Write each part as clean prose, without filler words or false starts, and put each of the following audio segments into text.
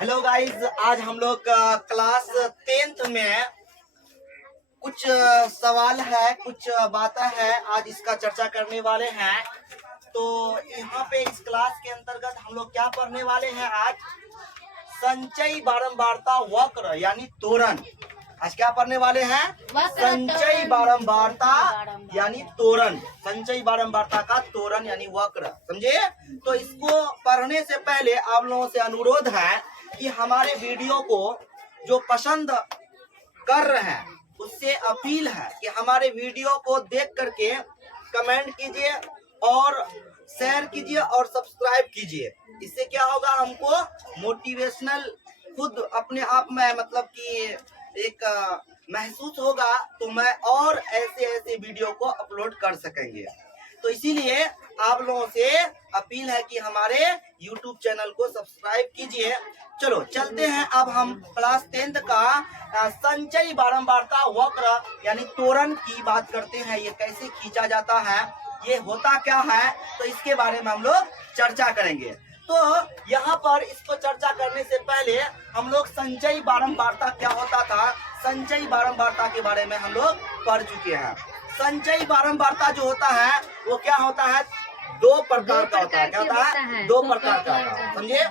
Hello guys, आज हम लोग क्लास 10th में कुछ सवाल है, कुछ बातें है, आज इसका चर्चा करने वाले हैं। तो यहाँ पे इस क्लास के अंतर्गत हम लोग क्या पढ़ने वाले हैं आज? संचयी बारंबारता वक्र यानी त्वरण। आज क्या पढ़ने वाले हैं? संचयी बारंबारता यानी त्वरण। संचयी बारंबारता का त्वरण यानी वक्र, समझे? तो इसको पढ़ने से पहले आप लोगों से अनुरोध है कि हमारे वीडियो को जो पसंद कर रहे हैं उससे अपील है कि हमारे वीडियो को देख करके कमेंट कीजिए और शेयर कीजिए और सब्सक्राइब कीजिए। इससे क्या होगा, हमको मोटिवेशनल खुद अपने आप में मतलब कि एक महसूस होगा, तो मैं और ऐसे वीडियो को अपलोड कर सकेंगे। तो इसीलिए आप लोगों से अपील है कि हमारे YouTube चैनल को सब्सक्राइब कीजिए। चलो चलते हैं, अब हम क्लास 10th का संचयी बारंबारता वक्र यानी त्वरण की बात करते हैं। ये कैसे खींचा जाता है, ये होता क्या है, तो इसके बारे में हम लोग चर्चा करेंगे। तो यहाँ पर इसको चर्चा करने से पहले हम लोग संचयी बारंबारता क्या होता था, संचयी बारंबारता के बारे में हम लोग पढ़ चुके हैं। संचयी बारंबारता जो होता है वो क्या होता है, दो प्रकार का होता है। क्या होता है? दो प्रकार का होता है, समझे?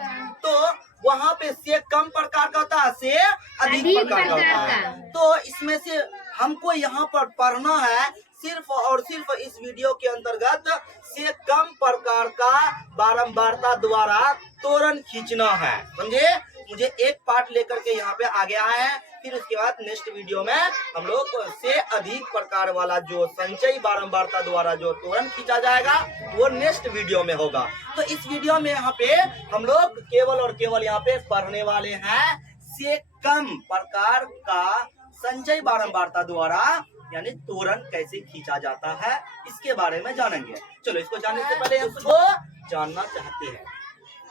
तो वहाँ पे से कम प्रकार का होता है, से अधिक प्रकार का होता है। तो इसमें से हमको यहाँ पर पढ़ना है सिर्फ और सिर्फ इस वीडियो के अंतर्गत से कम प्रकार का बारंबारता द्वारा त्वरण खींचना है, समझे? मुझे एक पार्ट लेकर के यहाँ पे आगे आए हैं, फिर उसके बाद नेक्स्ट वीडियो में हम लोग से अधिक प्रकार वाला जो संचयी बारंबारता द्वारा जो त्वरण खींचा जाएगा वो नेक्स्ट वीडियो में होगा। तो इस वीडियो में यहाँ पे हम लोग केवल और केवल यहाँ पे पढ़ने वाले हैं से कम प्रकार का संचयी बारंबारता द्वारा यानी त्वरण कैसे खींचा जाता है, इसके बारे में जानेंगे। चलो इसको जानने से पहले हम इसको जानना चाहते हैं।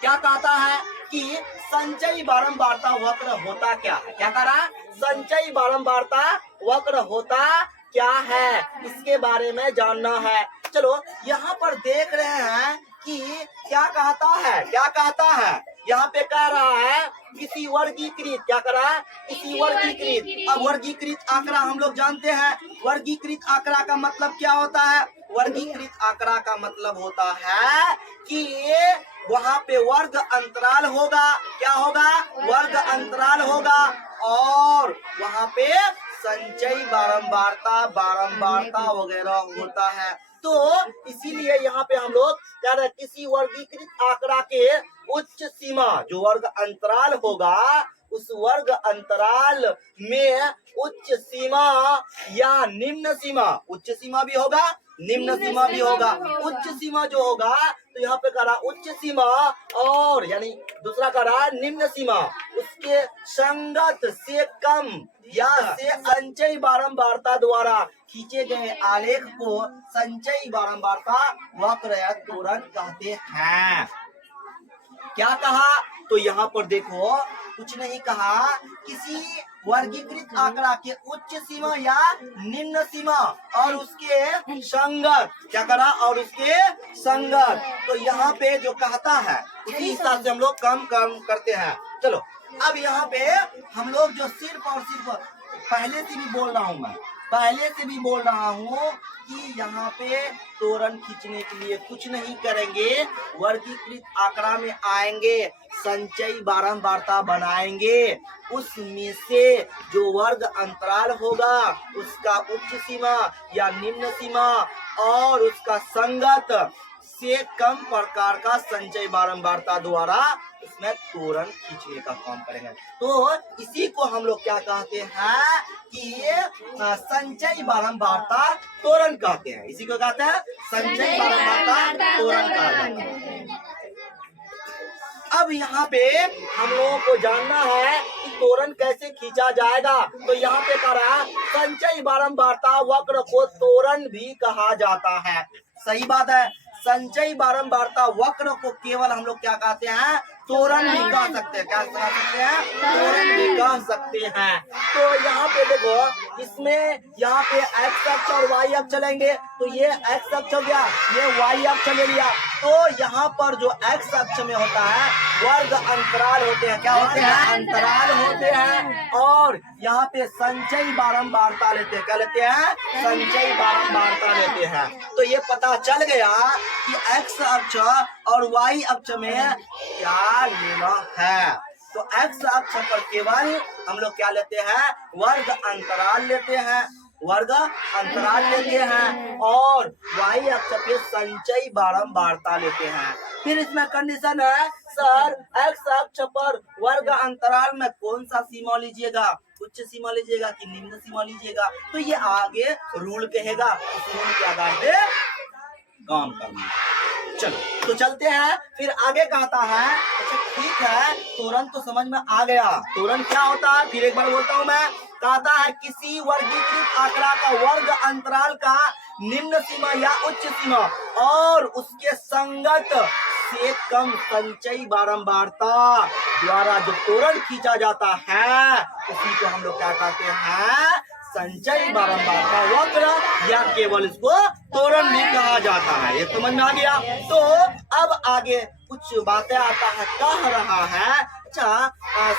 क्या कहता है कि संचयी बारंबारता वक्र होता क्या है? क्या कह रहा है? संचयी बारंबारता वक्र होता क्या है, इसके बारे में जानना है। चलो यहाँ पर देख रहे हैं कि क्या कहता है, क्या कहता है, यहाँ पे कह रहा है किसी वर्गीकृत, क्या कर रहा है? किसी वर्गीकृत। अब वर्गीकृत आंकड़ा हम लोग जानते हैं, वर्गीकृत आंकड़ा का मतलब क्या होता है? वर्गीकृत आंकड़ा का मतलब होता है कि वहाँ पे वर्ग अंतराल होगा। क्या होगा? वर्ग अंतराल होगा और वहाँ पे संचयी बारंबारता वगैरह होता है। तो इसीलिए यहाँ पे हम लोग कह रहे हैं किसी वर्गीकृत आंकड़ा के उच्च सीमा, जो वर्ग अंतराल होगा उस वर्ग अंतराल में उच्च सीमा या निम्न सीमा, उच्च सीमा भी होगा निम्न सीमा भी होगा। उच्च सीमा जो होगा तो यहाँ पे करा उच्च सीमा और यानी दूसरा करा निम्न सीमा, उसके संगत से कम या से संचयी बारंबारता द्वारा खींचे गए आलेख को संचयी बारंबारता वक्र या त्वरण कहते हैं। क्या कहा? तो यहाँ पर देखो, कुछ नहीं कहा, किसी वर्गीकृत आंकड़ा के उच्च सीमा या निम्न सीमा और उसके संगत, क्या करा? और उसके संगत। तो यहाँ पे जो कहता है उसी हिसाब से हम लोग कम करते हैं। चलो अब यहाँ पे हम लोग जो सिर्फ और सिर्फ पहले से भी बोल रहा हूँ कि यहाँ पे त्वरण खींचने के लिए कुछ नहीं करेंगे, वर्गीकृत आंकड़ा में आएंगे, संचयी बारंबारता बनाएंगे, उसमें से जो वर्ग अंतराल होगा उसका उच्च सीमा या निम्न सीमा और उसका संगत से कम प्रकार का संचयी बारंबारता द्वारा इसमें त्वरण खींचने का काम करेंगे। तो इसी को हम लोग क्या कहते हैं कि संचयी बारंबारता त्वरण कहते हैं। इसी को कहते हैं संचयी बारंबारता त्वरण कहा जाता है। अब यहाँ पे हम लोगों को जानना है कि त्वरण कैसे खींचा जाएगा। तो यहाँ पे कह रहा है संचयी बारंबारता वक्र को त्वरण भी कहा जाता है। सही बात है, संचयी बारंबारता वक्र को केवल हम लोग क्या कहते हैं? त्वरण भी कह सकते हैं। क्या कह सकते हैं? त्वरण भी कह सकते हैं। तो यहाँ पे देखो, इसमें यहाँ पे एक्स अक्ष और वाई अक्ष चलेंगे, तो ये एक्स अक्ष हो गया, ये वाई अक्ष ले लिया। तो यहाँ पर जो एक्स अक्ष में होता है वर्ग अंतराल होते हैं, क्या होते हैं? अंतराल होते हैं। और यहाँ पे संचयी बारंबारता लेते हैं, क्या लेते हैं? संचयी बारंबारता लेते हैं। तो ये पता चल गया कि एक्स अक्ष और वाई अक्ष में क्या लेना है। तो एक्स अक्ष पर केवल हम लोग क्या लेते हैं? वर्ग अंतराल लेते हैं, वर्ग अंतराल लेते हैं। और वाई अक्ष पे संचयी बारंबारता लेते हैं। फिर इसमें कंडीशन है, सर एक्स अक्ष पर वर्ग अंतराल में कौन सा सीमा लीजिएगा? उच्च सीमा लीजिएगा कि निम्न सीमा लीजिएगा? तो ये आगे रूल कहेगा, उस रूल के आधार पे काम करना। चलो तो चलते हैं, फिर आगे कहता है। अच्छा ठीक है, तुरंत तो समझ में आ गया। तुरंत क्या होता है, फिर एक बार बोलता हूँ मैं। कहता है किसी वर्गीकृत आंकड़ा का वर्ग अंतराल का निम्न सीमा या उच्च सीमा और उसके संगत से कम संचयी बारंबारता द्वारा जो त्वरण खींचा जाता है उसी को हम लोग क्या कहते हैं? संचयी बारंबारता वक्र, या केवल इसको त्वरण भी कहा जाता है। ये समझ में आ गया। तो अब आगे कुछ बातें आता है, कह रहा है अच्छा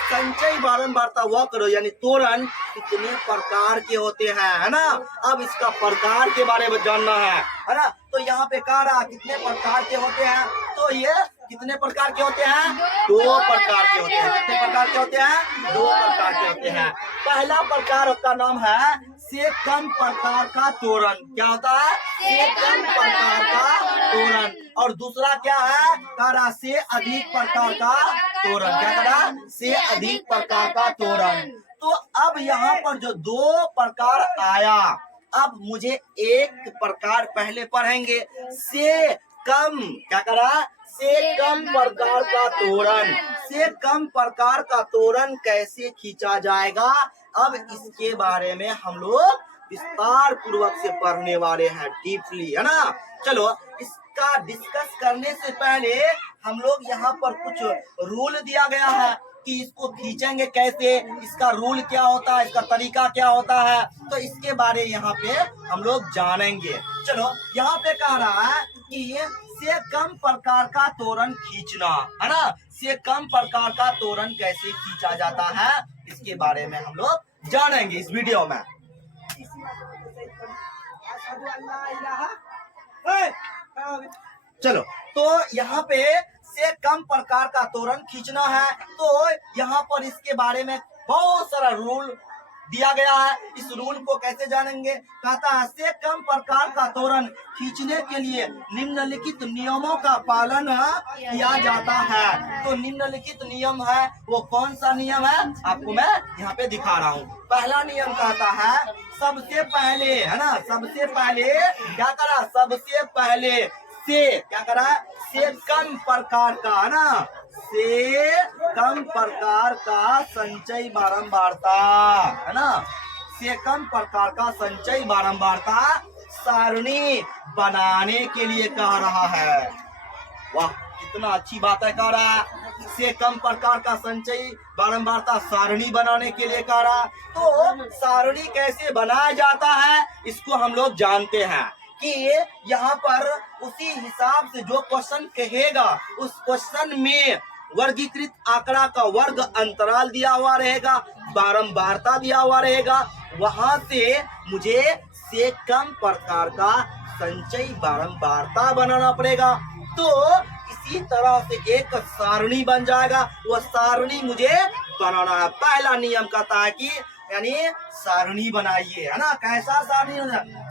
संचयी बारंबारता वक्र यानी त्वरण कितने प्रकार के होते हैं, है ना? अब इसका प्रकार के बारे में जानना है ना? तो यहाँ पे कह रहा कितने प्रकार के होते हैं। तो ये कितने प्रकार के होते हैं? 2 प्रकार के होते हैं। कितने प्रकार के होते हैं? 2 प्रकार के होते हैं। पहला प्रकार का नाम है से कम प्रकार का त्वरण। क्या होता है? से कम प्रकार का त्वरण। और दूसरा क्या है? कह रहा से अधिक प्रकार का त्वरण। क्या कह रहा? से अधिक प्रकार का त्वरण। तो अब यहाँ पर जो 2 प्रकार आया, अब मुझे एक प्रकार पहले पढ़ेंगे, से कम। क्या कह रहा? से कम प्रकार का त्वरण। से कम प्रकार का त्वरण कैसे खींचा जाएगा, अब इसके बारे में हम लोग विस्तार पूर्वक से पढ़ने वाले हैं, डीपली, है ना? चलो इसका डिस्कस करने से पहले हम लोग यहाँ पर कुछ रूल दिया गया है कि इसको खींचेंगे कैसे, इसका रूल क्या होता है, इसका तरीका क्या होता है, तो इसके बारे यहाँ पे हम लोग जानेंगे। चलो यहाँ पे कह रहा है कि से कम प्रकार का त्वरण खींचना, है ना? से कम प्रकार का त्वरण कैसे खींचा जाता है इसके बारे में हम लोग जानेंगे इस वीडियो में। चलो तो यहाँ पे से कम प्रकार का त्वरण खींचना है, तो यहाँ पर इसके बारे में बहुत सारा रूल दिया गया है। इस रूल को कैसे जानेंगे? कहता है से कम प्रकार का त्वरण खींचने के लिए निम्नलिखित नियमों का पालन किया जाता है। तो निम्नलिखित नियम है, वो कौन सा नियम है आपको मैं यहाँ पे दिखा रहा हूँ। पहला नियम कहता है सबसे पहले, है ना? सबसे पहले क्या करा? सबसे पहले से क्या करा? से कम प्रकार का, है ना? से कम प्रकार का संचयी बारंबारता, है ना? से कम प्रकार का संचयी बारंबारता सारणी बनाने के लिए कह रहा है। वाह कितना अच्छी बात है, कह रहा है से कम प्रकार का संचयी बारंबारता सारणी बनाने के लिए कह रहा। तो सारणी कैसे बनाया जाता है इसको हम लोग जानते हैं कि यहाँ पर उसी हिसाब से जो क्वेश्चन कहेगा उस क्वेश्चन में वर्गीकृत आंकड़ा का वर्ग अंतराल दिया हुआ रहेगा, बारंबारता दिया हुआ रहेगा, वहां से मुझे से कम प्रकार का संचयी बारंबारता बनाना पड़ेगा। तो इसी तरह से एक सारणी बन जाएगा, वह सारणी मुझे बनाना है। पहला नियम कहता है कि यानी सारणी बनाइए, है ना? कैसा सारणी?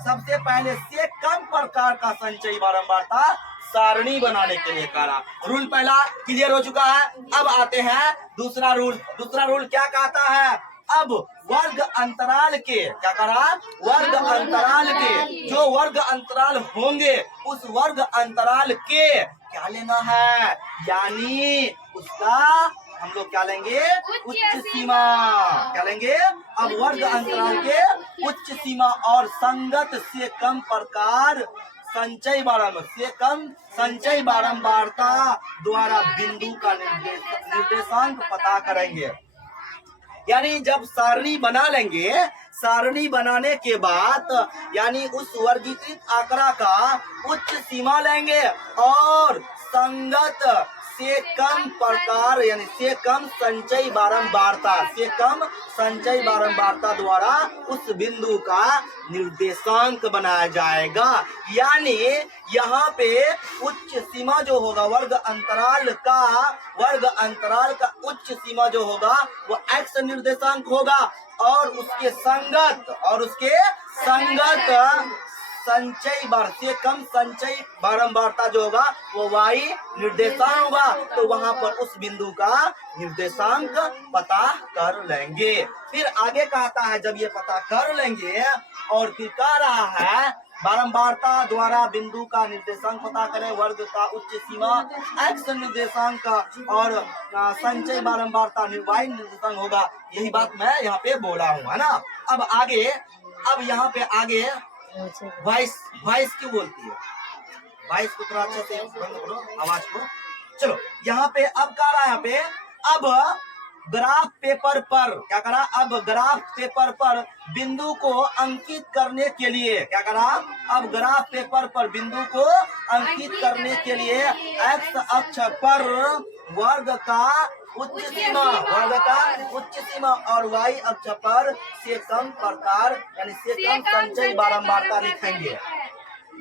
सबसे पहले से कम प्रकार का संचयी बारंबारता सारणी बनाने के लिए कहा। रूल पहला क्लियर हो चुका है। अब आते हैं दूसरा रूल। दूसरा रूल क्या कहता है? अब वर्ग अंतराल के क्या करा? वर्ग अंतराल के जो वर्ग अंतराल होंगे उस वर्ग अंतराल के क्या लेना है, यानी उसका हम लोग क्या लेंगे? उच्च सीमा। क्या लेंगे? अब वर्ग अंतराल के उच्च सीमा और संगत से कम प्रकार संचयी संचयी बारंबारता द्वारा बिंदु का निर्देशांक पता करेंगे। यानी जब सारणी बना लेंगे सारणी बनाने के बाद यानी उस वर्गीकृत आंकड़ा का उच्च सीमा लेंगे और संगत से कम प्रकार यानी से कम संचयी बारंबारता द्वारा उस बिंदु का निर्देशांक बनाया जाएगा। यानी यहाँ पे उच्च सीमा जो होगा वर्ग अंतराल का उच्च सीमा जो होगा वो x निर्देशांक होगा और उसके संगत संचयी बारंबारता जो होगा वो y निर्देशांक होगा। तो वहां पर उस बिंदु का निर्देशांक पता कर लेंगे। फिर आगे कहता है जब ये पता कर लेंगे और फिर कह रहा है बारंबारता द्वारा बिंदु का निर्देशांक पता करें, वर्ग का उच्च सीमा x निर्देशांक और संचय बारंबारता y निर्देशांक होगा। यही बात मैं यहाँ पे बोला हूँ, है ना। अब यहाँ पे आगे वॉइस क्यों बोलती है, वॉइस को थोड़ा अच्छे से बंद करो आवाज को। चलो यहाँ पे अब कह रहा है यहाँ पे अब ग्राफ पेपर पर क्या करा, अब ग्राफ पेपर पर बिंदु को अंकित करने के लिए क्या करा, अब ग्राफ पेपर पर बिंदु को अंकित करने के लिए x अक्ष पर वर्ग का उच्च सीमा और y अक्ष पर से कम प्रकार यानी से कम संचयी बारंबारता लिखेंगे।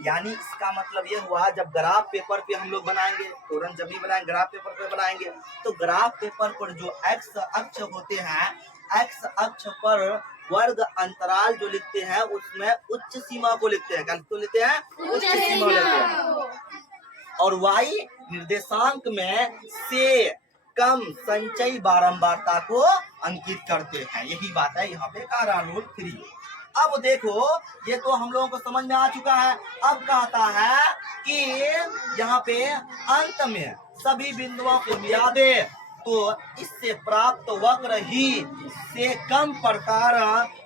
यानी इसका मतलब ये हुआ जब ग्राफ पेपर पे हम लोग बनाएंगे, तोरण जब भी बनाएंगे ग्राफ पेपर पे बनाएंगे तो ग्राफ पेपर पर जो x अक्ष होते हैं, x अक्ष पर वर्ग अंतराल जो लिखते हैं उसमें उच्च सीमा को लिखते हैं, क्या लिखते हैं, उच्च सीमा लेते हैं और y निर्देशांक में से कम संचयी बारंबारता को अंकित करते हैं। यही बात है यहाँ पे कह रूल 3। अब देखो ये तो हम लोगों को समझ में आ चुका है। अब कहता है कि यहाँ पे अंत में सभी बिंदुओं को मिला दे तो इससे प्राप्त वक्र ही से कम प्रकार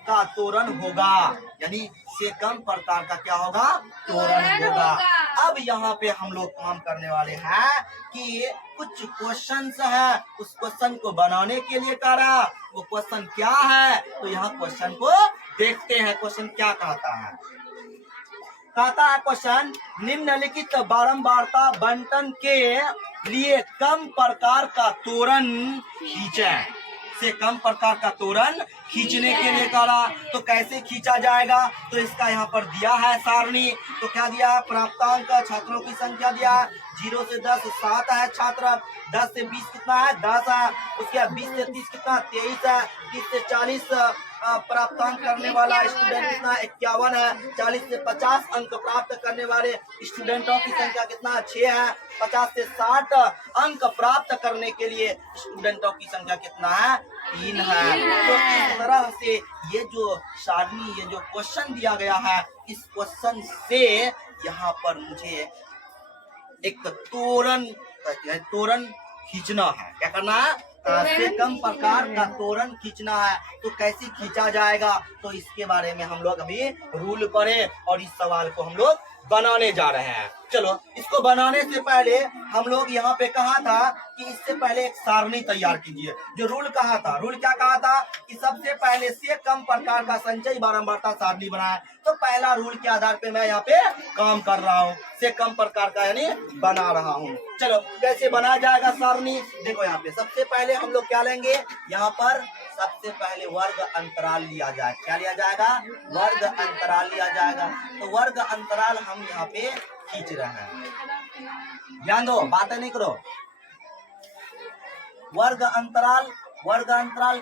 का तोरण होगा। यानी से कम प्रकार का क्या होगा, तोरण होगा। अब यहाँ पे हम लोग काम करने वाले हैं कि कुछ क्वेश्चंस है, उस क्वेश्चन को बनाने के लिए कह रहा, वो क्वेश्चन क्या है तो यहाँ क्वेश्चन को देखते हैं। क्वेश्चन क्या कहता है, कहता है क्वेश्चन निम्नलिखित बारंबारता बंटन के लिए कम प्रकार का तोरण खींचे। से कम प्रकार का तोरण खींचने के लिए कहा तो कैसे खींचा जाएगा, तो इसका यहाँ पर दिया है सारणी। तो क्या दिया है, प्राप्तांक छात्रों की संख्या दिया है 0 से 10 7 है छात्र, 10 से 20 कितना है 10 है, उसके बाद 20 से 30 कितना 23 है, 30 से 40 प्राप्तांक करने वाला स्टूडेंट कितना 51 है, 40 से 50 अंक प्राप्त करने वाले स्टूडेंटों की संख्या कितना 6 है, 50 से 60 अंक प्राप्त करने के लिए स्टूडेंटों की संख्या कितना है 3 है। तो इस तरह से ये जो सारणी ये जो क्वेश्चन दिया गया है, इस क्वेश्चन से यहाँ पर मुझे एक तोरण खींचना है। क्या करना है, से कम प्रकार का तोरण खींचना है। तो कैसे खींचा जाएगा, तो इसके बारे में हम लोग अभी रूल पढ़े और इस सवाल को हम लोग बनाने जा रहे हैं। चलो इसको बनाने से पहले हम लोग यहाँ पे कहा था कि इससे पहले एक सारणी तैयार कीजिए। जो रूल कहा था, रूल क्या कहा था कि सबसे पहले से कम प्रकार का संचयी बारंबारता सारणी बनाए। तो पहला रूल के आधार पे मैं यहाँ पे काम कर रहा हूँ, से कम प्रकार का यानी बना रहा हूँ। चलो कैसे बनाया जाएगा सारणी, देखो यहाँ पे सबसे पहले हम लोग क्या लेंगे, यहाँ पर सबसे पहले वर्ग अंतराल लिया जाए। क्या लिया जाएगा, वर्ग अंतराल लिया जाएगा। तो वर्ग अंतराल हम यहाँ पे खींच रहे हैं, ध्यान दो बातें नहीं करो। वर्ग अंतराल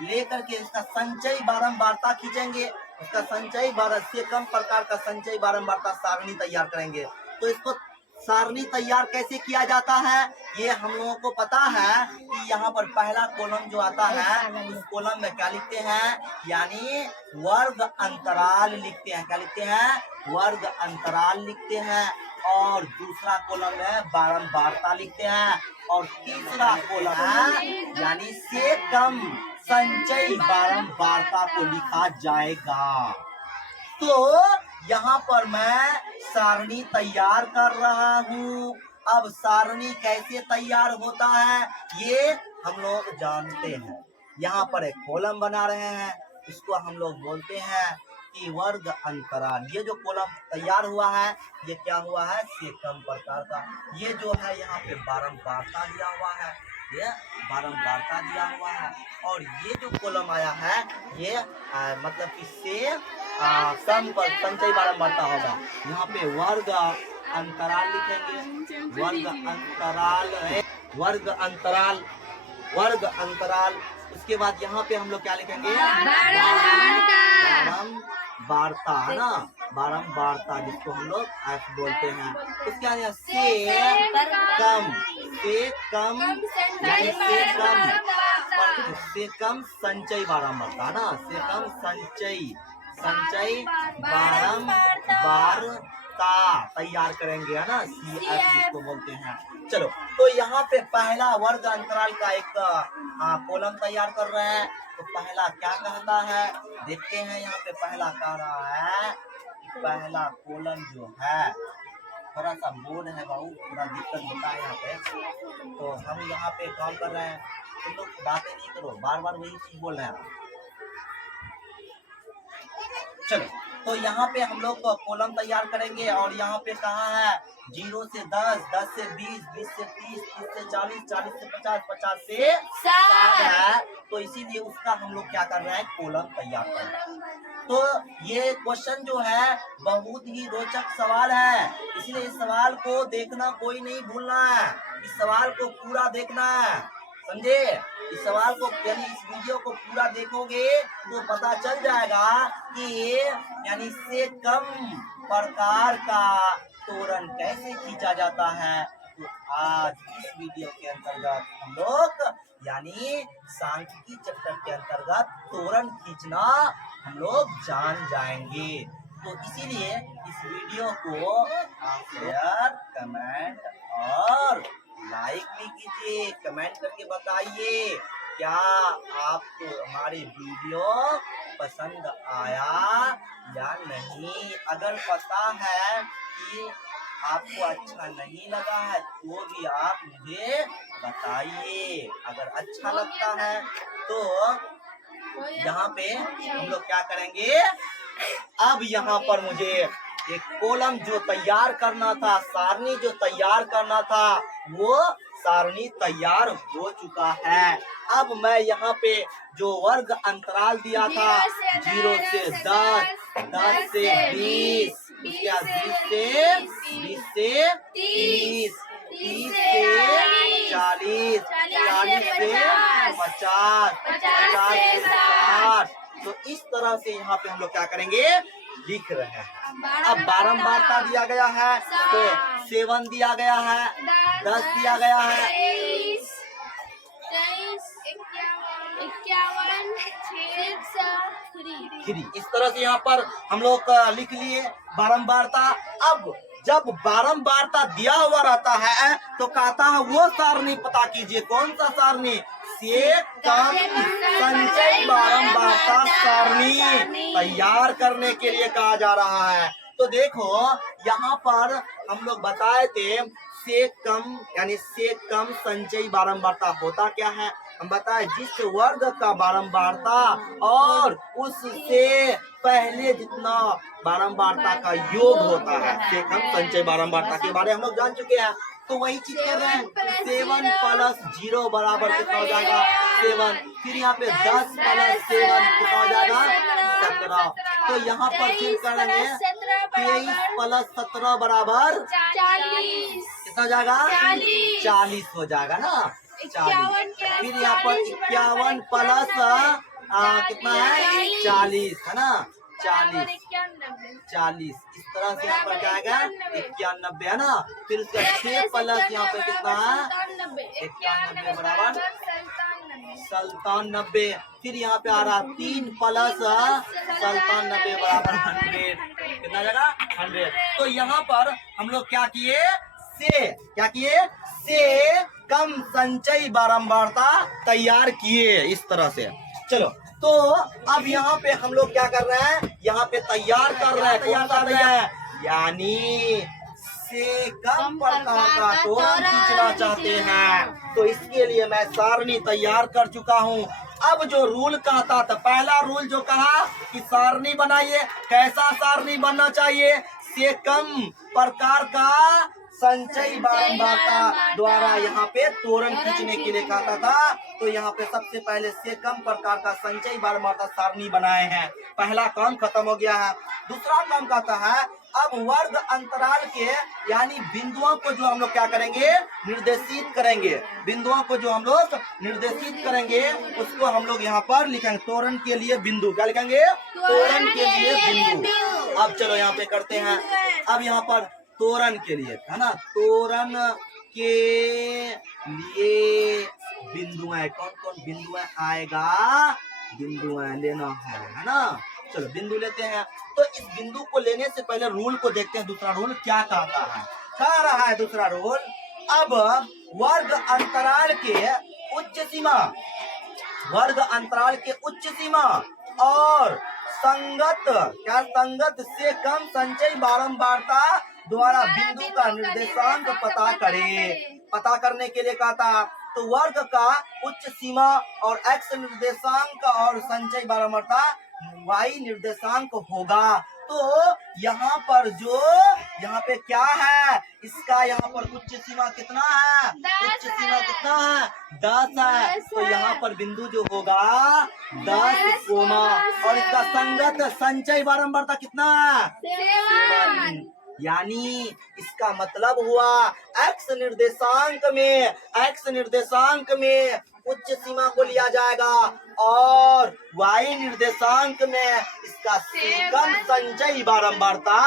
लेकर के इसका संचयी बारंबारता खींचेंगे, उसका संचयी से कम प्रकार का संचयी बारंबारता सारणी तैयार करेंगे। तो इसको सारणी तैयार कैसे किया जाता है, ये हम लोगों को पता है कि यहाँ पर पहला कॉलम जो आता है उस कॉलम में क्या लिखते हैं, यानी वर्ग अंतराल लिखते हैं। क्या लिखते हैं, वर्ग अंतराल लिखते हैं। और दूसरा कॉलम में बारंबारता लिखते हैं और तीसरा कॉलम है यानी से कम संचयी बारंबारता को लिखा जाएगा। तो यहाँ पर मैं सारणी तैयार कर रहा हूँ। अब सारणी कैसे तैयार होता है ये हम लोग जानते हैं। यहाँ पर एक कॉलम बना रहे हैं, इसको हम लोग बोलते हैं कि वर्ग अंतराल। ये जो कॉलम तैयार हुआ है ये क्या हुआ है, से कम प्रकार का। ये जो है यहाँ पे बारंबारता दिया हुआ है, ये बारंबारता दिया हुआ है। और ये जो कॉलम आया है ये मतलब कि से कम पर संचयी बारंबारता होगा। यहाँ पे वर्ग अंतराल लिखेंगे, वर्ग अंतराल है, वर्ग अंतराल, वर्ग अंतराल। उसके बाद यहाँ पे हम लोग क्या लिखेंगे, बारंबारता, है ना, बारंबारता जिसको हम लोग एफ बोलते हैं। उसके बाद से कम, से कम यानी से कम संचयी बारंबारता, है ना, से कम संचयी, संचयी बारंबारता तैयार करेंगे, है ना, सी एफ जिसको बोलते हैं। चलो तो यहाँ पे पहला वर्ग अंतराल का एक कॉलम तैयार कर रहे हैं। तो पहला क्या कहता है देखते हैं। यहाँ पे पहला कह रहा है, पहला कॉलम जो है, थोड़ा सा बोर्ड है बाबू, थोड़ा दिक्कत होता है यहाँ पे, तो हम यहाँ पे काम कर रहे हैं। तुम लोग बातें नहीं करो, बार बार वही चीज बोल रहे हैं। चलो तो यहाँ पे हम लोग कॉलम तैयार करेंगे और यहाँ पे कहा है 0 से 10, 10 से 20, 20 से 30, 30 से 40, 40 से 50, 50 से 60 है। तो इसीलिए उसका हम लोग क्या कर रहे हैं, कॉलम तैयार कर रहे हैं। तो ये क्वेश्चन जो है बहुत ही रोचक सवाल है, इसलिए इस सवाल को देखना कोई नहीं भूलना है, इस सवाल को पूरा देखना है, समझे। इस सवाल को यानी इस वीडियो को पूरा देखोगे तो पता चल जाएगा कि यानी से कम प्रकार का तोरण कैसे खींचा जाता है। तो आज इस वीडियो के अंतर्गत हम लोग यानी सांख्यिकी चैप्टर के अंतर्गत तोरण खींचना हम लोग जान जाएंगे। तो इसीलिए इस वीडियो को आप शेयर, कमेंट और लाइक भी कीजिए, कमेंट करके बताइए क्या आपको हमारे वीडियो पसंद आया या नहीं। अगर पता है कि आपको अच्छा नहीं लगा है तो भी आप मुझे बताइए। अगर अच्छा लगता है तो यहाँ पे हम लोग क्या करेंगे, अब यहाँ पर मुझे एक कॉलम जो तैयार करना था, सारणी जो तैयार करना था, वो सारणी तैयार हो चुका है। अब मैं यहाँ पे जो वर्ग अंतराल दिया था 0 से 10, 10 से 20, उसके बाद 20 से 30, 30 से 40, 40 से 50, 50 से 60। तो इस तरह से यहाँ पे हम लोग क्या करेंगे, लिख रहे हैं। अब बारंबारता दिया गया है तो 7 दिया गया है, 10 दिया गया है, 3। इस तरह से यहाँ पर हम लोग लिख लिए बारंबारता। अब जब बारंबारता दिया हुआ रहता है तो कहता है वो सारणी पता कीजिए, कौन सा सारणी, से कम संचयी बारंबारता सारणी तैयार करने के लिए कहा जा रहा है। तो देखो यहाँ पर हम लोग बताए थे से कम यानी से कम संचयी बारंबारता होता क्या है। हम बताए जिस वर्ग का बारंबारता और उससे पहले जितना बारंबारता का योग होता है, से कम संचयी बारंबारता के बारे में हम लोग जान चुके हैं। तो वही चीज कर रहे हैं, 7 + 0 बराबर कितना हो जाएगा, 7। फिर यहाँ पे 10 + 7 कितना हो जाएगा, 17। तो यहाँ पर फिर करेंगे 23 + 17 बराबर 40, कितना हो जाएगा, 40 हो जाएगा ना, 40। फिर यहाँ पर 51 प्लस कितना है, 40 है ना, 40। इस तरह से यहाँ पर क्या आएगा, 91 है ना। फिर उसका 6 प्लस यहाँ पे कितना है, 91 बराबर 97। फिर यहाँ पे आ रहा 3 + 97 बराबर 100, कितना जाएगा, 100। तो यहाँ पर हम लोग क्या किए, क्या किए, से कम संचयी बारंबारता तैयार किए इस तरह से। चलो तो अब यहाँ पे हम लोग क्या कर रहे हैं, यहाँ पे तैयार कर रहे हैं यानी से कम प्रकार का तोरण खींचना चाहते हैं। तो इसके लिए मैं सारणी तैयार कर चुका हूँ। अब जो रूल कहता था, पहला रूल जो कहा कि सारणी बनाइए, कैसा सारणी बनना चाहिए, से कम प्रकार का संचय बारंबारता द्वारा यहाँ पे तोरण खींचने के लिए कहता था। तो यहाँ पे सबसे पहले से कम प्रकार का संचय बारंबारता सारणी बनाए हैं। पहला काम खत्म हो गया है। दूसरा काम कहता है अब वर्ग अंतराल के यानी बिंदुओं को जो हम लोग क्या करेंगे, निर्देशित करेंगे। बिंदुओं को जो हम लोग निर्देशित करेंगे उसको हम लोग यहाँ पर लिखेंगे। तोरण के लिए बिंदु क्या लिखेंगे, तोरण के लिए बिंदु। अब चलो यहाँ पे करते हैं। अब यहाँ पर तोरण के लिए है ना, तोरण के लिए बिंदुएं, कौन कौन बिंदुएं आएगा, बिंदुएं लेना है ना। चलो बिंदु लेते हैं। तो इस बिंदु को लेने से पहले रूल को देखते हैं। दूसरा रूल क्या कहता है, कह रहा है दूसरा रूल, अब वर्ग अंतराल के उच्च सीमा, वर्ग अंतराल के उच्च सीमा और संगत, क्या संगत से कम संचय बारंबारता द्वारा बिंदु का निर्देशांक पता करें। पता करने के लिए कहता तो वर्ग का उच्च सीमा और x निर्देशांक और संचय बारंबारता y निर्देशांक होगा। तो यहाँ पर जो यहाँ पे क्या है, इसका यहाँ पर उच्च सीमा कितना है, उच्च सीमा कितना है, 10 है। तो यहाँ पर बिंदु जो होगा 10 कोमा, और इसका संगत संचय बारंबारता कितना है, 7। यानी इसका मतलब हुआ x निर्देशांक में उच्च सीमा को लिया जाएगा और y निर्देशांक में इसका सेकंड संचय बारंबारता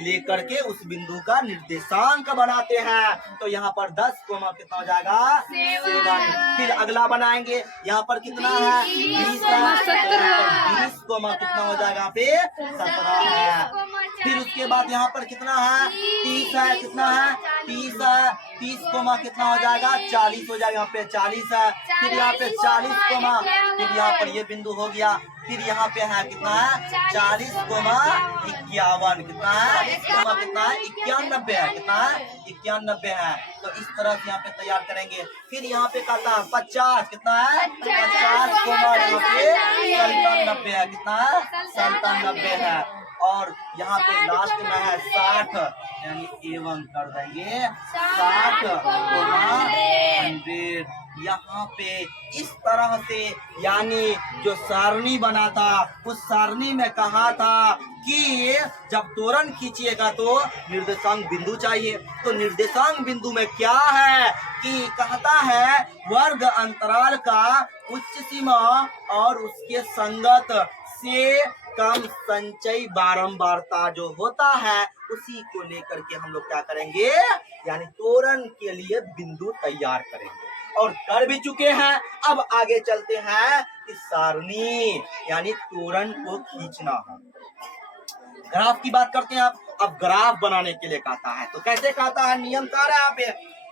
लेकर के उस बिंदु का निर्देशांक बनाते हैं। तो यहाँ पर 10 कोमा कितना हो जाएगा, 7। फिर अगला बनाएंगे। यहाँ पर कितना है, 20 है। 20 कोमा कितना हो जाएगा, पे 17 है। फिर उसके बाद यहाँ पर कितना है, 30 है। कितना है, 30 है। 30 कोमा कितना हो जाएगा, 40 हो जाएगा। यहाँ पे 40 है। फिर यहाँ पे 40 कोमा, फिर यहाँ पर ये बिंदु हो गया। फिर यहाँ पे है कितना है, 40 कोमा 51। कितना है, कोमा कितना है, 91 है। कितना है, 91 है। तो इस तरह से यहाँ पे तैयार करेंगे। फिर यहाँ पे कहता है 50, कितना है, 50 कोमा यहाँ पे 97 है। कितना है, 97 है। और यहाँ पे लास्ट में है 60, यानी एवं कर देंगे 60 कोमा 100। यहाँ पे इस तरह से यानी जो सारणी बना था उस सारणी में कहा था कि जब तोरण खींचिएगा तो निर्देशांक बिंदु चाहिए। तो निर्देशांक बिंदु में क्या है कि कहता है वर्ग अंतराल का उच्च सीमा और उसके संगत से कम संचय बारंबारता जो होता है उसी को लेकर के हम लोग क्या करेंगे, यानी तोरण के लिए बिंदु तैयार करेंगे और कर भी चुके हैं। अब आगे चलते हैं कि सारणी यानी तोरण को खींचना है। ग्राफ की बात करते हैं। अब ग्राफ बनाने के लिए कहता है। तो कैसे कहता है, नियम कह रहा है यहाँ पे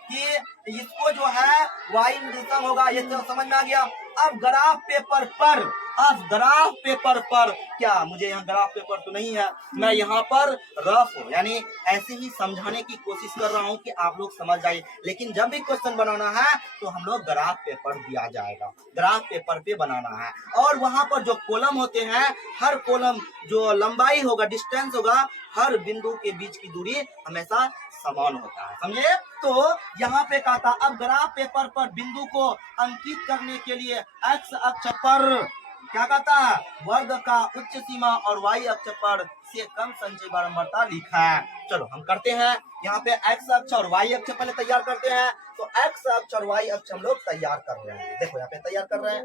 कि इसको जो है y निर्देशांक होगा, ये तो समझ में आ गया। अब ग्राफ पेपर पर, अब ग्राफ पेपर पर क्या, मुझे यहाँ ग्राफ पेपर तो नहीं है, मैं यहाँ पर रफ यानी ऐसे ही समझाने की कोशिश कर रहा हूँ कि आप लोग समझ जाइए। लेकिन जब भी क्वेश्चन बनाना है तो हम लोग ग्राफ पेपर दिया जाएगा, ग्राफ पेपर पे बनाना है। और वहाँ पर जो कॉलम होते हैं, हर कॉलम जो लंबाई होगा, डिस्टेंस होगा, हर बिंदु के बीच की दूरी हमेशा समान होता है, समझे। तो यहाँ पे कहता अब ग्राफ पेपर पर बिंदु को अंकित करने के लिए x अक्ष पर क्या कहता है, वर्ग का उच्च सीमा और y अक्ष पर से कम संचय बारंबारता लिखा है। चलो हम करते हैं। यहाँ पे x अक्ष और y अक्ष पहले तैयार करते हैं। तो x अक्ष और y अक्ष हम लोग तैयार कर रहे हैं। देखो यहाँ पे तैयार कर रहे हैं,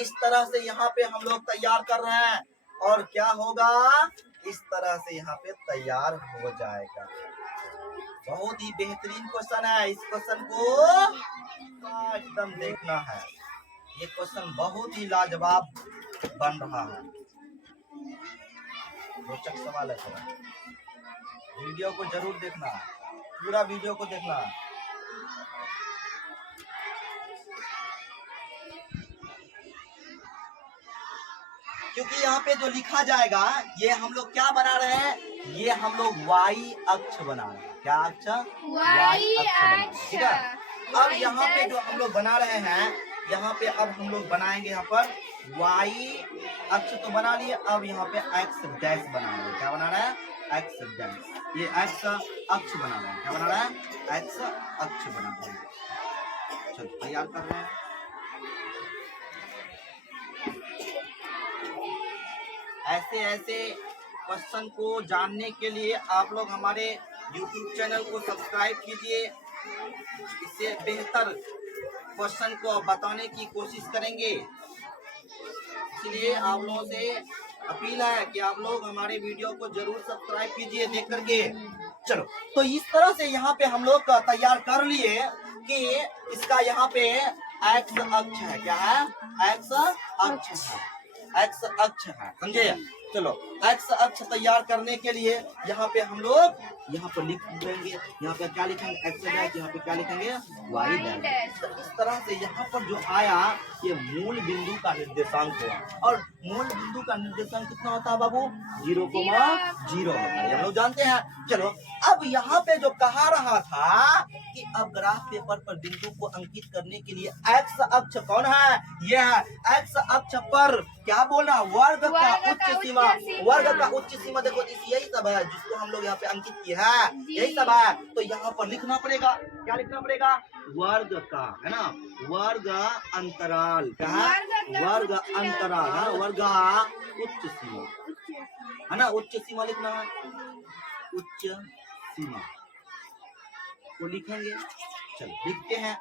इस तरह से यहाँ पे हम लोग तैयार कर रहे हैं। और क्या होगा, इस तरह से यहाँ पे तैयार हो जाएगा। बहुत ही बेहतरीन क्वेश्चन है। इस क्वेश्चन को एकदम देखना है। ये क्वेश्चन बहुत ही लाजवाब बन रहा है, रोचक सवाल है। थोड़ा वीडियो को जरूर देखना, पूरा वीडियो को देखना। क्योंकि यहाँ पे जो लिखा जाएगा ये हम लोग क्या बना रहे हैं, ये हम लोग y अक्ष बना रहे हैं। क्या अक्ष, y अक्ष, ठीक है। अब यहाँ पे जो हम लोग बना रहे हैं, यहाँ पे अब हम लोग बनाएंगे यहाँ पर y अक्ष तो बना लिए, अब यहाँ पे x डैश बना रहे हैं। क्या बना रहा है? x dash. ये x अक्ष बना रहे हैं। क्या बना रहा है? x अक्ष बना रहे हैं। चलो तैयार कर रहे हैं। ऐसे ऐसे क्वेश्चन को जानने के लिए आप लोग हमारे YouTube चैनल को सब्सक्राइब कीजिए। इससे बेहतर क्वेश्चन को बताने की कोशिश करेंगे। इसलिए आप लोगों से अपील है कि आप लोग हमारे वीडियो को जरूर सब्सक्राइब कीजिए देख करके। चलो तो इस तरह से यहाँ पे हम लोग तैयार कर लिए कि इसका यहाँ पे एक्स अक्ष है। क्या है? एक्स अक्ष है। एक्स अक्ष है, समझे? चलो एक्स अक्ष तैयार करने के लिए यहाँ पे हम लोग यहाँ पर लिख देंगे। यहाँ पे क्या लिखेंगे? X dash. यहाँ पे क्या लिखेंगे? Y dash. तो इस तरह से यहाँ पर जो आया ये मूल बिंदु का निर्देशांक हुआ। और मूल बिंदु का निर्देशांक कितना होता है बाबू? 0,0 होता है, हम लोग जानते हैं। चलो अब यहाँ पे जो कहा रहा था कि अब ग्राफ पेपर पर बिंदु को अंकित करने के लिए एक्स अक्ष कौन है? ये है। एक्स अक्ष पर क्या बोलना? वर्ग का उच्च सीमा। वर्ग का उच्च सीमा देखो यही सब है जिसको हम लोग यहाँ पे अंकित किया है, यही सब है। तो यहाँ पर लिखना पड़ेगा। क्या लिखना पड़ेगा? वर्ग का, है ना? वर्ग अंतराल। क्या है? वर्ग अंतराल है। वर्ग उच्च सीमा, है ना? उच्च सीमा लिखना है। उच्च सीमा को लिखेंगे। चलो लिखते हैं।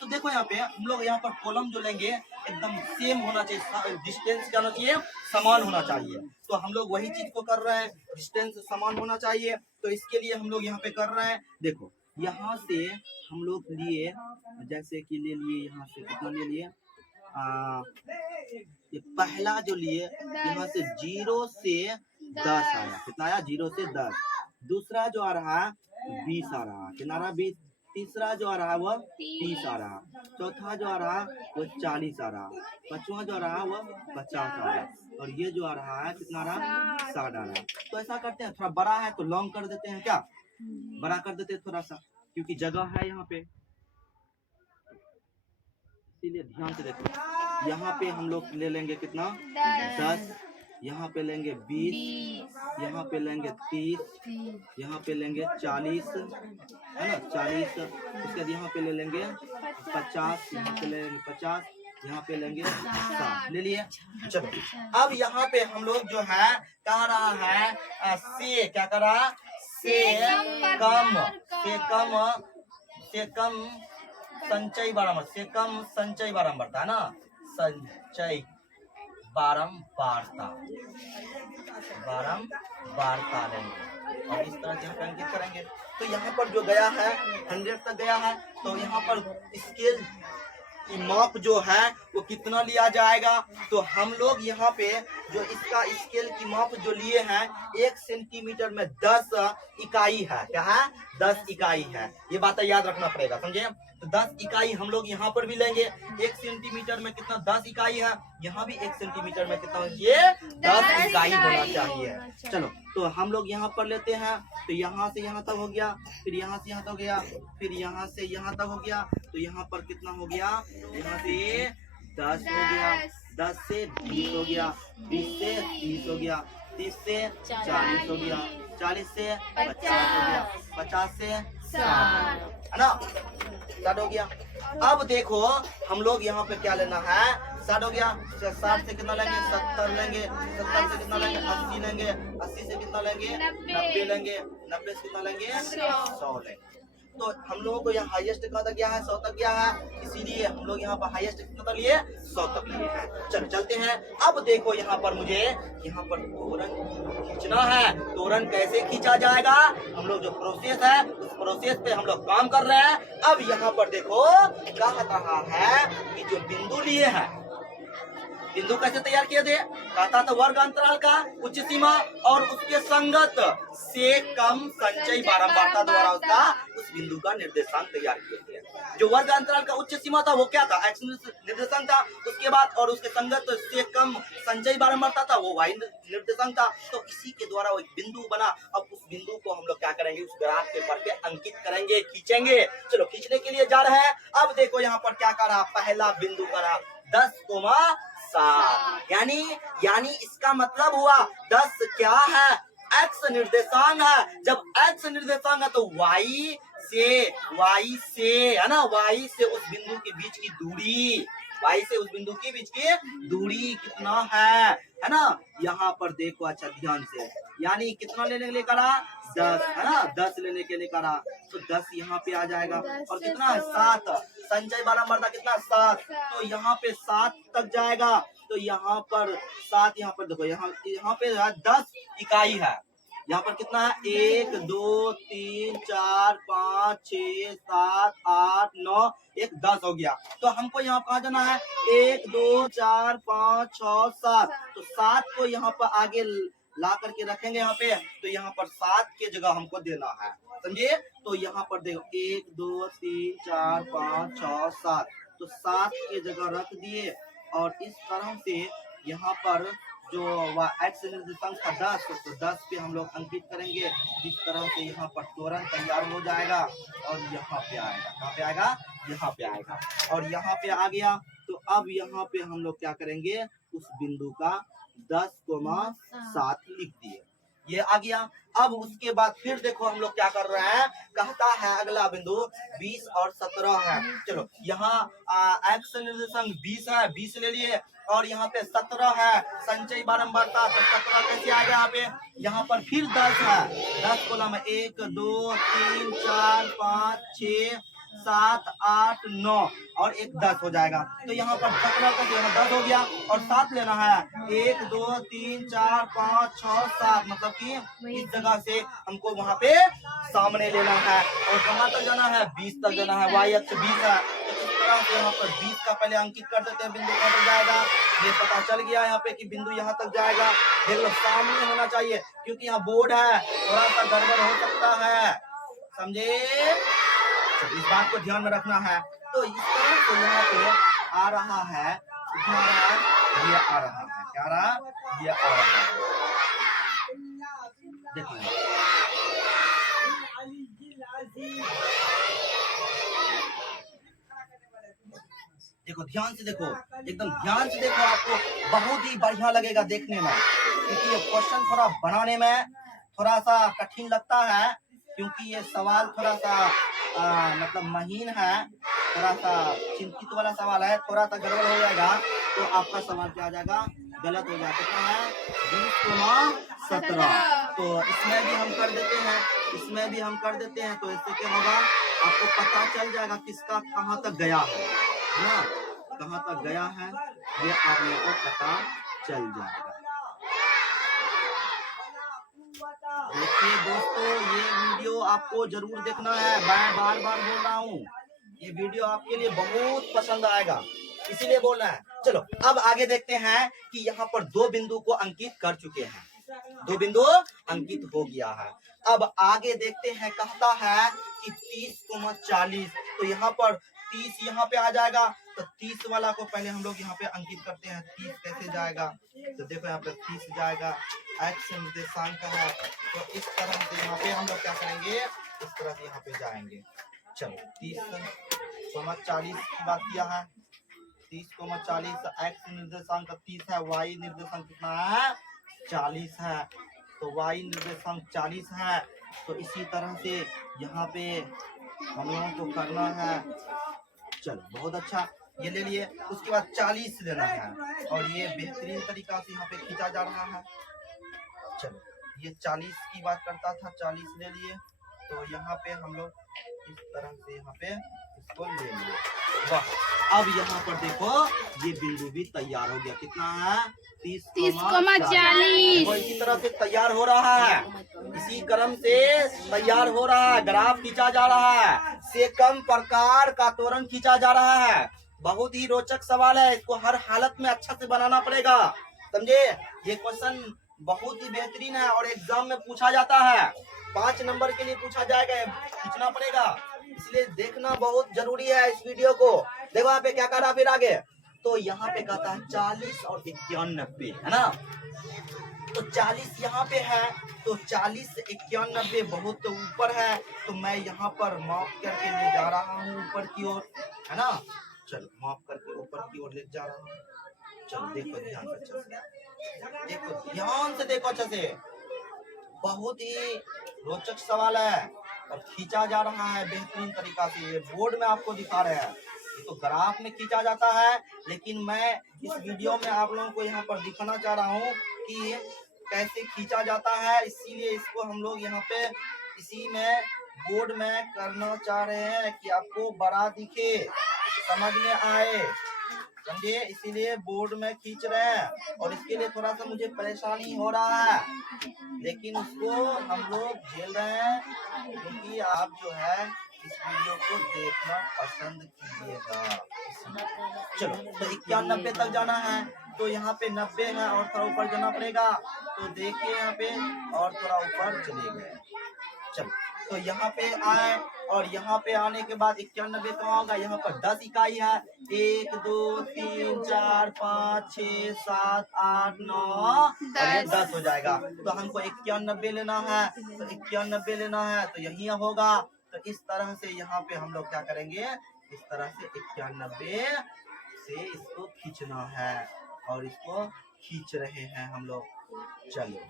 तो देखो यहाँ पे हम लोग यहाँ पर कॉलम जो लेंगे एकदम सेम होना चाहिए, डिस्टेंस क्या होना चाहिए? समान होना चाहिए। तो हम लोग वही चीज को कर रहे हैं, डिस्टेंस समान होना चाहिए। तो इसके लिए हम लोग यहाँ पे कर रहे हैं। देखो यहाँ से हम लोग लिए, जैसे कि ले लिए यहाँ से कितना ले लिए? ये पहला जो लिए यहाँ से 0 से 10 आया। कितना आया? 0 से 10। दूसरा जो आ रहा है 20 आ रहा है। कितना आ रहा? 20। तीसरा जो आ रहा है वह 30 आ रहा है। चौथा जो आ रहा है वो 40 आ रहा है। पांचवा जो आ रहा है वह 50 आ रहा है। और ये जो आ रहा है कितना आ रहा है? 60 आ रहा है। तो ऐसा करते हैं, थोड़ा बड़ा है तो लॉन्ग कर देते हैं। क्या बड़ा कर देते हैं थोड़ा सा, क्योंकि जगह है यहाँ पे, इसीलिए ध्यान से देखो। यहाँ पे हम लोग ले लेंगे कितना? 10। यहाँ पे लेंगे 20, यहाँ पे लेंगे 30, यहाँ पे लेंगे 40, है ना? 40। उसके बाद यहाँ पे ले लेंगे 50, यहाँ पे ले लेंगे 50, यहाँ पे लेंगे 60। ले लिए। चलो अब यहाँ पे हम लोग जो है कह रहा है से क्या कर रहा है? से कम संचय बारंबार, से कम संचय बारंबारता है ना? संचय बारंबारता लेंगे और इस तरह से हम अंकित करेंगे। तो यहाँ पर जो गया है 100 तक गया है। तो यहाँ पर स्केल की माप जो है वो कितना लिया जाएगा? तो हम लोग यहाँ पे जो इसका स्केल की माप जो लिए हैं 1 सेंटीमीटर में 10 इकाई है। क्या है? 10 इकाई है। ये बात याद रखना पड़ेगा, समझे? तो 10 इकाई हम लोग यहाँ पर भी लेंगे। 1 सेंटीमीटर में कितना? 10 इकाई है। यहाँ भी 1 सेंटीमीटर में कितना? ये 10 इकाई होना चाहिए। चलो तो हम लोग यहाँ पर लेते हैं। तो यहाँ से यहाँ तक हो गया, फिर यहाँ से यहाँ तक हो गया, फिर यहाँ से यहाँ तक हो गया। तो यहाँ पर कितना हो गया? यहाँ से 10 हो गया, 10 से 20 हो गया, 20 से 30 हो गया, 30 से 40 हो गया, 40 से 50 हो गया, 50 से 60, है ना? 60 हो गया। अब देखो हम लोग यहाँ पे क्या लेना है? 60 हो गया। 60 से कितना लेंगे? 70 लेंगे। 70 से कितना लेंगे? 80 लेंगे। 80 से कितना लेंगे? 90 लेंगे। 90 से कितना लेंगे? 100 लेंगे। तो हम लोगों को यहाँ हाईएस्ट कहाँ तक गया है? 100 तक गया है। इसीलिए हम लोग यहाँ पर हाईएस्ट कितना तक लिए? 100 तक लिए हैं। चलो चलते हैं। अब देखो यहाँ पर मुझे यहाँ पर तोरण खींचना है। तोरण कैसे खींचा जाएगा? हम लोग जो प्रोसेस है उस प्रोसेस पे हम लोग काम कर रहे हैं। अब यहाँ पर देखो कह रहा है कि जो बिंदु लिए हैं बिंदु कैसे तैयार किए थे? कहता था वर्ग अंतराल का उच्च सीमा और उसके संगत से कम संचयी बारंबारता द्वारा उसका उस बिंदु का निर्देशांक तैयार किए थे। जो वर्ग अंतराल का उच्च सीमा था वो क्या था? एक्स निर्देशांक था। उसके बाद और उसके संगत से कम संचयी बारंबारता था वो वाई निर्देशांक था। तो इसी के द्वारा वो एक बिंदु बना। अब उस बिंदु को हम लोग क्या करेंगे? उस ग्राफ पेपर पे अंकित करेंगे, खींचेंगे। चलो खींचने के लिए जा रहे हैं। अब देखो यहाँ पर क्या करा, पहला बिंदु करा 10,7 यानी इसका मतलब हुआ 10 क्या है? एक्स निर्देशांक है। जब एक्स निर्देशांक है तो वाई से है ना, वाई से उस बिंदु के बीच की दूरी, वाई से उस बिंदु के बीच की दूरी कितना है ना? यहाँ पर देखो अच्छा ध्यान से, यानी कितना लेने के लिए करा? 10 है ना, 10 लेने के लिए करा तो 10 यहाँ पे आ जाएगा। और कितना है? 7। संचय बारंबारता कितना? 7। तो यहाँ पे 7 तक जाएगा। तो यहाँ पर 7, यहाँ पर देखो, यहाँ पे 10 इकाई है। यहाँ पर कितना है? 1 2 3 4 5 6 7 8 9 1 10 हो गया। तो हमको यहाँ कहाँ जाना है? 1 2 4 5 6 7। तो 7 को यहाँ पर आगे ला करके रखेंगे यहाँ पे। तो यहाँ पर 7 के जगह हमको देना है, समझे? तो यहाँ पर देखो 1 2 3 4 5 6 7। तो 7 के जगह रख दिए और इस तरह से यहाँ पर जो एक्स निर्देशांक था 10, तो 10 पे हम लोग अंकित करेंगे। इस तरह से यहाँ पर त्वरण तैयार हो जाएगा और यहाँ पे आएगा। कहाँ पे आएगा? यहाँ पे आएगा। और यहाँ पे आ गया तो अब यहाँ पे हम लोग क्या करेंगे? उस बिंदु का 10,7 लिख दिए, ये आ गया। अब उसके बाद फिर देखो हम लोग क्या कर रहे हैं, कहता है अगला बिंदु 20 और 17 है। चलो यहाँ एक्स निर्देशांक 20 है, 20 ले लिए और यहाँ पे 17 है संचयी बारंबारता। तो 17 कैसे आ गया? यहाँ पर फिर 10 है, 10 कॉलम 1 2 3 4 5 6 7 8 9 और एक 10 हो जाएगा। तो यहाँ पर 17 का यहाँ 10 हो गया और 7 लेना है। 1 2 3 4 5 6 7, मतलब कि इस जगह से हमको वहाँ पे सामने लेना है और कहाँ तक जाना है? 20 तक जाना है। वाई अक्ष 20 है। तो इस तरह से यहाँ पर 20 का पहले अंकित कर देते हैं। बिंदु कहाँ तक जाएगा ये पता चल गया यहाँ पे कि बिंदु यहाँ तक जाएगा। देख लो सामने होना चाहिए क्योंकि यहाँ बोर्ड है, थोड़ा सा गड़बड़ हो सकता है, समझे? इस बात को ध्यान में रखना है। तो इस तरह से यहाँ पे आ रहा है, कितना आ रहा है? ये आ रहा है। क्या आ रहा है? ये आ रहा है। देखो देखो ध्यान से देखो, एकदम ध्यान से देखो, आपको बहुत ही बढ़िया लगेगा देखने में। क्योंकि ये क्वेश्चन थोड़ा बनाने में थोड़ा सा कठिन लगता है क्योंकि ये सवाल थोड़ा सा मतलब महीन है, थोड़ा सा चिंतित वाला सवाल है। थोड़ा सा गड़बड़ हो जाएगा तो आपका सवाल क्या आ जाएगा? गलत हो जाएगा। कितना है? 20,17। तो इसमें भी हम कर देते हैं, इसमें भी हम कर देते हैं। तो इससे क्या होगा? आपको पता चल जाएगा किसका कहाँ तक गया है ना, कहाँ तक गया है ये आप लोगों को पता चल जाएगा। देखिए दोस्तों, ये वीडियो आपको जरूर देखना है। मैं बार बार बोल रहा हूँ, ये वीडियो आपके लिए बहुत पसंद आएगा, इसीलिए बोल रहा है। चलो अब आगे देखते हैं कि यहाँ पर 2 बिंदु को अंकित कर चुके हैं, 2 बिंदु अंकित हो गया है। अब आगे देखते हैं, कहता है कि 30,40। तो यहाँ पर 30 यहाँ पे आ जाएगा। तो 30 वाला को पहले हम लोग यहाँ पे अंकित करते हैं। 30 कैसे जाएगा? तो देखो यहाँ पे 30 जाएगा, एक्स निर्देशांक है। तो इस तरह से यहाँ पे हम लोग क्या करेंगे? इस तरह से यहाँ पे जाएंगे। चलो 30,40 की बात किया है। 30,40 एक्स निर्देशांक 30 है, वाई निर्देशांक कितना है? 40 है। तो वाई निर्देशांक 40 है। तो इसी तरह से यहाँ पे हम लोगों को करना है। चलो बहुत अच्छा, ये ले लिए। उसके बाद 40 लेना है और ये बेहतरीन तरीका से यहाँ पे खींचा जा रहा है। चलो ये 40 की बात करता था, 40 ले लिए। तो यहाँ पे हम लोग इस तरह से यहाँ पे इसको ले लिए। वाह, अब यहाँ पर देखो ये बिंदु भी तैयार हो गया। कितना है? 30,40। तो इसी तरह से तैयार हो रहा है, इसी क्रम से तैयार हो रहा है। ग्राफ खींचा जा रहा है, से कम प्रकार का त्वरण खींचा जा रहा है। बहुत ही रोचक सवाल है, इसको हर हालत में अच्छा से बनाना पड़ेगा, समझे। ये क्वेश्चन बहुत ही बेहतरीन है और एग्जाम में पूछा जाता है, 5 नंबर के लिए पूछा जाएगा, पूछना पड़ेगा, इसलिए देखना बहुत जरूरी है इस वीडियो को। देखो यहाँ पे क्या कर रहा, फिर आगे तो यहाँ पे कहता है 40 और 91, है ना। तो 40 यहाँ पे है, तो 40 से 91 बहुत ऊपर है, तो मैं यहाँ पर माफ करके ले जा रहा हूँ ऊपर की ओर, है ना। चलो माफ करके ऊपर की ओर ले जा रहा हूँ। चलो देखो ध्यान से, अच्छे से देखो, ध्यान से देखो अच्छे से, बहुत ही रोचक सवाल है और खींचा जा रहा है बेहतरीन तरीका से। ये बोर्ड में आपको दिखा रहे हैं, ये तो ग्राफ में खींचा जाता है, लेकिन मैं इस वीडियो में आप लोगों को यहाँ पर दिखाना चाह रहा हूँ कि कैसे खींचा जाता है, इसीलिए इसको हम लोग यहाँ पे इसी में बोर्ड में करना चाह रहे हैं कि आपको बड़ा दिखे, समझ में आए, समझे, इसीलिए बोर्ड में खींच रहे हैं। और इसके लिए थोड़ा सा मुझे परेशानी हो रहा है, लेकिन उसको हम लोग झेल रहे हैं, क्योंकि आप जो है इस वीडियो को देखना पसंद कीजिएगा। चलो तो 91 तक जाना है, तो यहाँ पे 90 है और थोड़ा ऊपर जाना पड़ेगा, तो देखिए यहाँ पे और थोड़ा ऊपर चले गए। चलो तो यहाँ पे आए और यहाँ पे आने के बाद 91 कहाँ होगा, यहाँ पर 10 इकाई है, 1 2 3 4 5 6 7 8 9 और ये 10 हो जाएगा। तो हमको 91 लेना है, तो 91 लेना है, तो यही होगा। तो इस तरह से यहाँ पे हम लोग क्या करेंगे, इस तरह से 91 से इसको खींचना है और इसको खींच रहे हैं हम लोग। चलो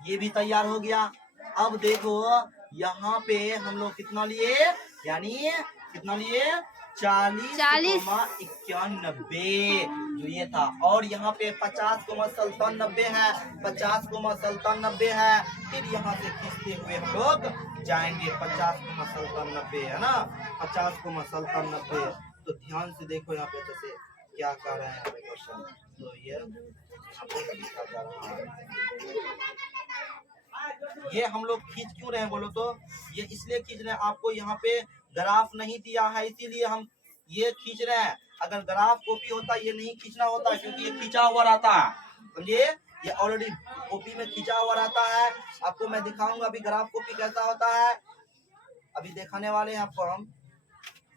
ये भी तैयार हो गया। अब देखो यहाँ पे हम लोग कितना लिए, यानी कितना लिए 40,91 जो ये था, और यहाँ पे 50,97 है, 50,97 है, फिर यहाँ से खींचते हुए हम लोग जाएंगे 50,97 है ना, 50,97। तो ध्यान से देखो यहाँ पे अच्छे से क्या कर रहे हैं क्वेश्चन, तो ये यहाँ पे लिखा जा रहा है। ये हम लोग खींच क्यों रहे हैं बोलो तो, ये इसलिए खींच रहे हैं, आपको यहाँ पे ग्राफ नहीं दिया है इसीलिए हम ये खींच रहे हैं। अगर ग्राफ कॉपी होता ये नहीं खींचना होता, क्योंकि ये खींचा हुआ रहता है, समझिए, ये ऑलरेडी कॉपी में खींचा हुआ रहता है। आपको मैं दिखाऊंगा अभी ग्राफ कॉपी कैसा होता है, अभी दिखाने वाले हैं आपको हम।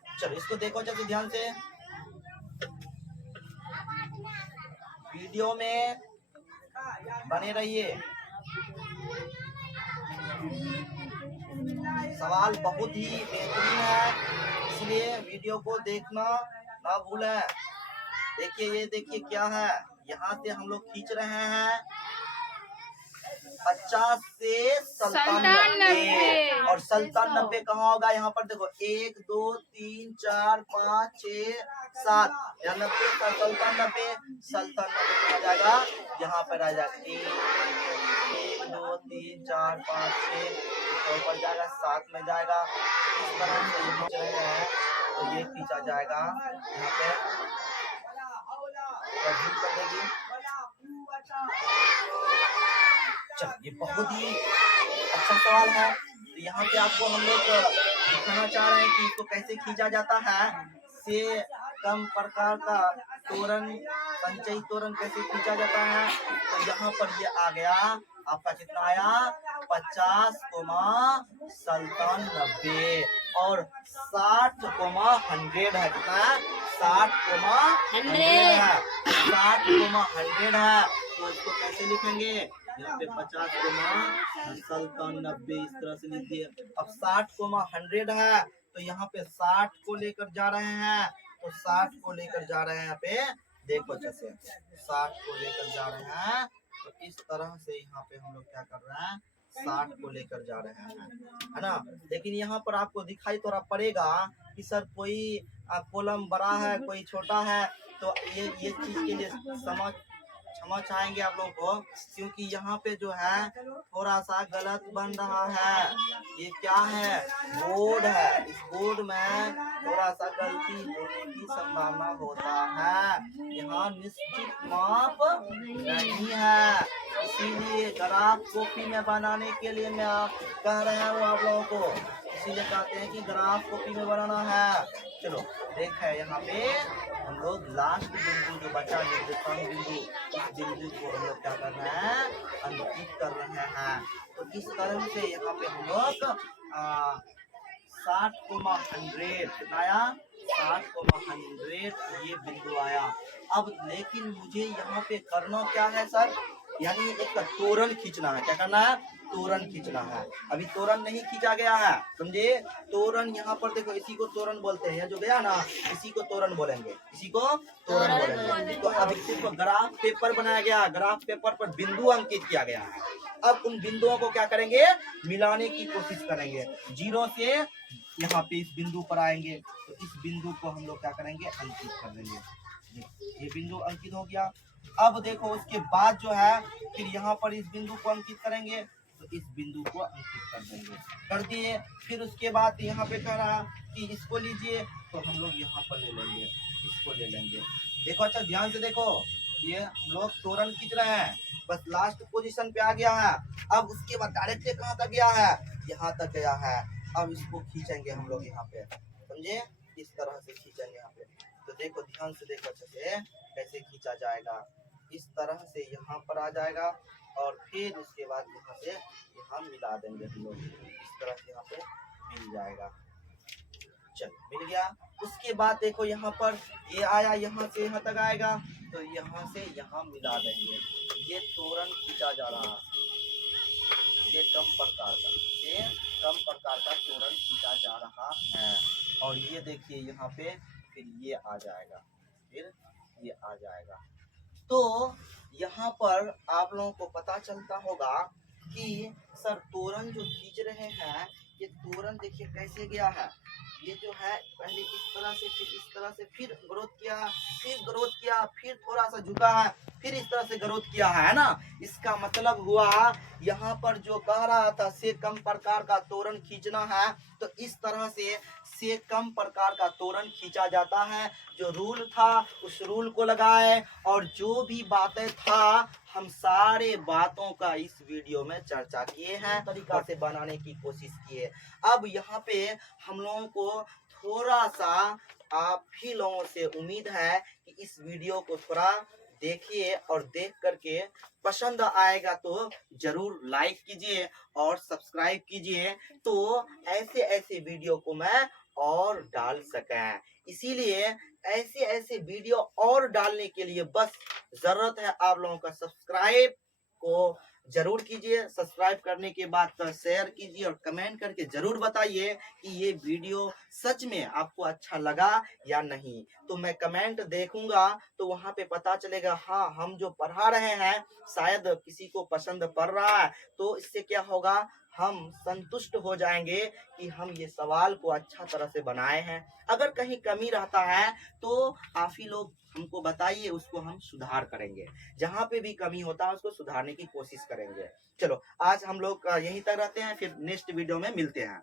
चलो इसको देखो अच्छे ध्यान से, वीडियो में बने रहिए। सवाल बहुत ही बेहतरीन है, इसलिए वीडियो को देखना ना भूलें। देखिए ये देखिए क्या है, यहाँ से हम लोग खींच रहे हैं 50 से 97 और 97 कहाँ होगा, यहाँ पर देखो 1 2 3 4 5 6 7 या 90 का 97 आ जाएगा, यहाँ पर आ जाएगा 1 2 3 4 5 6 ऊपर जाएगा 7 में जाएगा। इस तरह से ये चले गए हैं, तो ये खींचा जाएगा यहाँ पे, कर देगी। चल ये बहुत ही अच्छा सवाल है, तो यहाँ पे आपको हम लोग दिखाना चाह रहे हैं कि इसको कैसे खींचा जाता है, से कम प्रकार का तोरण, संचयी तोरण कैसे खींचा जाता है। तो यहाँ पर ये आ गया आपका, कितना आया 50,97 और 60,100 है, कितना है 60,100 है, 60,100 है। तो इसको कैसे लिखेंगे, यहाँ पे 50,97 इस तरह से लिख दिए। अब 60,100 है, तो यहाँ पे 60 को लेकर जा रहे हैं, तो 60 को लेकर जा रहे हैं, यहाँ पे देखो अच्छे से 60 को लेकर जा रहे हैं, तो इस तरह से यहाँ पे हम लोग क्या कर रहे हैं 60 को लेकर जा रहे हैं, है ना। लेकिन यहाँ पर आपको दिखाई थोड़ा पड़ेगा कि सर कोई कॉलम बड़ा है कोई छोटा है, तो ये चीज के लिए क्षमा चाहेंगे आप लोगों को, क्योंकि यहाँ पे जो है थोड़ा सा गलत बन रहा है। ये क्या है, बोर्ड है, इस बोर्ड में थोड़ा सा गलती होने की संभावना होता है, यहाँ निश्चित माप नहीं है, इसीलिए ग्राफ कॉपी में बनाने के लिए मैं कह रहा हूँ आप लोगों को, इसीलिए कहते हैं कि ग्राफ कॉपी में बनाना है। चलो देखा है यहाँ पे हम लोग लास्ट बिंदु जो बचा निर्देशांक बिंदु, इस बिंदु को हम लोग क्या कर रहे हैं, अंकित कर रहे हैं। तो इस तरह से यहाँ पे हम लोग 60,100 कितना आया, 60,100 ये बिंदु आया। अब लेकिन मुझे यहाँ पे करना क्या है सर, यानी एक तोरण खींचना है। क्या करना है, तोरण खींचना है। अभी तोरण नहीं खींचा गया है, समझे। तोरण यहाँ पर देखो, इसी को तोरण बोलते हैं, जो गया ना इसी को तोरण बोलेंगे, इसी को तोरण बोलेंगे। तो अभी सिर्फ ग्राफ पेपर बनाया गया, ग्राफ पेपर पर बिंदु अंकित किया गया है। अब उन बिंदुओं को क्या करेंगे, मिलाने की कोशिश करेंगे। जीरो से यहाँ पे इस बिंदु पर आएंगे, तो इस बिंदु को हम लोग क्या करेंगे, अंकित कर देंगे। ये बिंदु अंकित हो गया। अब देखो उसके बाद जो है फिर यहाँ पर इस बिंदु को अंकित करेंगे, तो इस बिंदु को अंकित कर देंगे, कर दिए। फिर उसके बाद यहाँ पे कह रहा कि इसको लीजिए, तो हम लोग यहाँ पर ले लेंगे, इसको ले लेंगे। देखो अच्छा ध्यान से देखो, ये हम लोग तोरण खींच रहे हैं, बस लास्ट पोजीशन पे आ गया है। अब उसके बाद डायरेक्टली कहाँ तक गया है, यहाँ तक गया है। अब इसको खींचेंगे हम लोग यहाँ पे, समझे, इस तरह से खींचेंगे यहाँ पे। तो देखो ध्यान से देखो अच्छे से कैसे खींचा जाएगा। इस तरह से यहाँ पर आ जाएगा और फिर उसके बाद यहाँ से यहाँ मिला देंगे हम लोग, इस तरह से यहाँ पे मिल जाएगा। चल मिल गया। उसके बाद देखो यहाँ पर ये आया, यहाँ से यहाँ तक आएगा, तो यहाँ से यहाँ मिला देंगे। ये तोरण खींचा जा रहा है, ये कम प्रकार का, ये कम प्रकार का तोरण खींचा जा रहा है। और ये देखिए यहाँ पे फिर ये आ जाएगा, फिर ये आ जाएगा। तो यहाँ पर आप लोगों को पता चलता होगा कि सर तोरण जो खींच रहे हैं, ये तोरण देखिए कैसे गया है। ये जो है पहले इस तरह से, फिर इस तरह से, फिर ग्रोथ किया, फिर ग्रोथ किया, फिर थोड़ा सा झुका है, फिर इस तरह से ग्रोथ किया है ना। इसका मतलब हुआ यहाँ पर जो कह रहा था से कम प्रकार का तोरण खींचना है, तो इस तरह से कम प्रकार का तोरण खींचा जाता है। जो रूल था उस रूल को लगाए, और जो भी बातें था हम सारे बातों का इस वीडियो में चर्चा किए हैं, तरीका से बनाने की कोशिश किए। अब यहाँ पे हम लोगों को थोड़ा सा आप ही लोगों से उम्मीद है कि इस वीडियो को थोड़ा देखिए, और देख करके पसंद आएगा तो जरूर लाइक कीजिए और सब्सक्राइब कीजिए, तो ऐसे ऐसे वीडियो को मैं और डाल सकें। इसीलिए ऐसे ऐसे वीडियो और डालने के लिए बस जरूरत है आप लोगों का सब्सक्राइब को जरूर कीजिए। सब्सक्राइब करने के बाद शेयर कीजिए और कमेंट करके जरूर बताइए कि ये वीडियो सच में आपको अच्छा लगा या नहीं। तो मैं कमेंट देखूंगा, तो वहां पे पता चलेगा हाँ हम जो पढ़ा रहे हैं शायद किसी को पसंद पड़ रहा है। तो इससे क्या होगा, हम संतुष्ट हो जाएंगे कि हम ये सवाल को अच्छा तरह से बनाए हैं। अगर कहीं कमी रहता है तो आप ही लोग हमको बताइए, उसको हम सुधार करेंगे। जहाँ पे भी कमी होता है उसको सुधारने की कोशिश करेंगे। चलो आज हम लोग यहीं तक रहते हैं, फिर नेक्स्ट वीडियो में मिलते हैं।